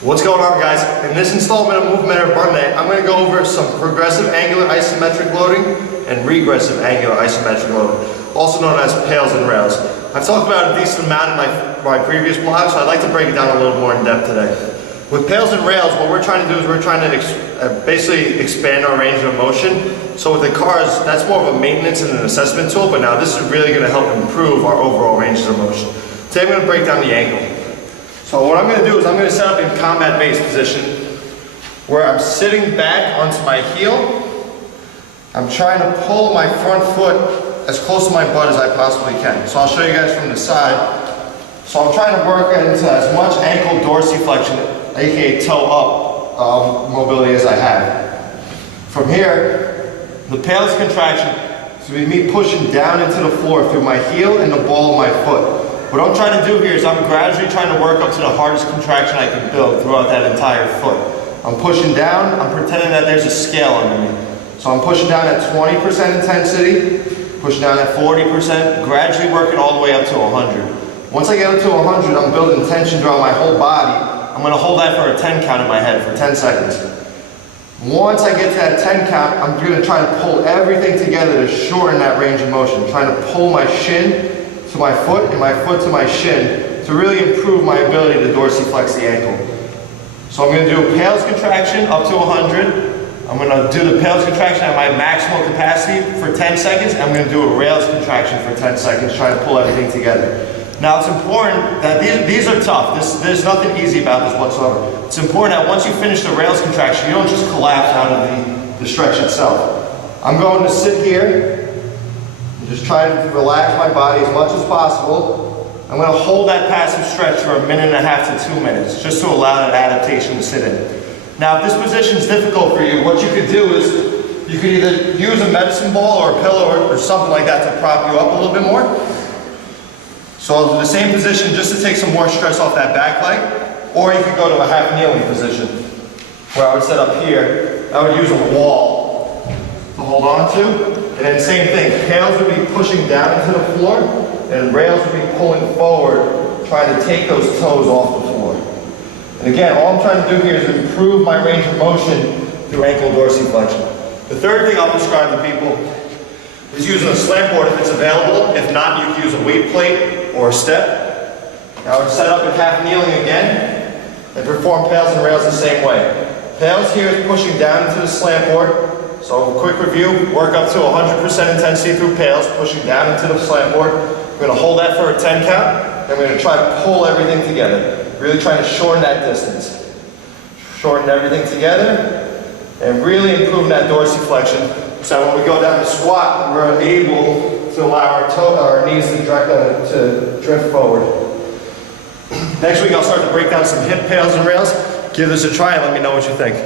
What's going on, guys? In this installment of Movement Monday, I'm going to go over some progressive angular isometric loading and regressive angular isometric loading, also known as PAILs and rails. I've talked about a decent amount in my previous blog, so I'd like to break it down a little more in depth today. With PAILs and rails, what we're trying to do is we're trying to basically expand our range of motion. So with the cars, that's more of a maintenance and an assessment tool, but now this is really going to help improve our overall ranges of motion. Today I'm going to break down the angle. So what I'm going to do is I'm going to set up in combat-based position where I'm sitting back onto my heel. I'm trying to pull my front foot as close to my butt as I possibly can. So I'll show you guys from the side. So I'm trying to work into as much ankle dorsiflexion, aka toe up mobility as I have. From here, the PAILs contraction is going to be me pushing down into the floor through my heel and the ball of my foot. What I'm trying to do here is I'm gradually trying to work up to the hardest contraction I can build throughout that entire foot. I'm pushing down, I'm pretending that there's a scale under me. So I'm pushing down at 20% intensity, pushing down at 40%, gradually working all the way up to 100. Once I get up to 100, I'm building tension throughout my whole body. I'm going to hold that for a 10 count in my head for 10 seconds. Once I get to that 10 count, I'm going to try to pull everything together to shorten that range of motion. Trying to pull my shin to my foot and my foot to my shin to really improve my ability to dorsiflex the ankle. So I'm going to do a PAILs contraction up to 100. I'm going to do the PAILs contraction at my maximal capacity for 10 seconds. I'm going to do a rails contraction for 10 seconds, trying to pull everything together. Now it's important that these are tough. There's nothing easy about this whatsoever. It's important that once you finish the rails contraction, you don't just collapse out of the stretch itself. I'm going to sit here. Just trying to relax my body as much as possible. I'm going to hold that passive stretch for 1.5 to 2 minutes, just to allow that adaptation to sit in. Now, if this position is difficult for you, what you could do is you could either use a medicine ball or a pillow or something like that to prop you up a little bit more. So I'll do the same position just to take some more stress off that back leg, or you could go to a half kneeling position where I would set up here. I would use a wall to hold on to. And then same thing, PAILs would be pushing down into the floor, and rails would be pulling forward, trying to take those toes off the floor. And again, all I'm trying to do here is improve my range of motion through ankle dorsiflexion. The third thing I'll prescribe to people is using a slant board if it's available. If not, you can use a weight plate or a step. Now I would set up in half kneeling again and perform PAILs and rails the same way. PAILs here is pushing down into the slant board. So quick review, work up to 100% intensity through PAILs, pushing down into the slant board. We're going to hold that for a 10 count, and we're going to try to pull everything together. Really trying to shorten that distance. Shorten everything together, and really improving that dorsiflexion. So when we go down to squat, we're able to allow our knees to drift forward. Next week I'll start to break down some hip PAILs and rails. Give this a try and let me know what you think.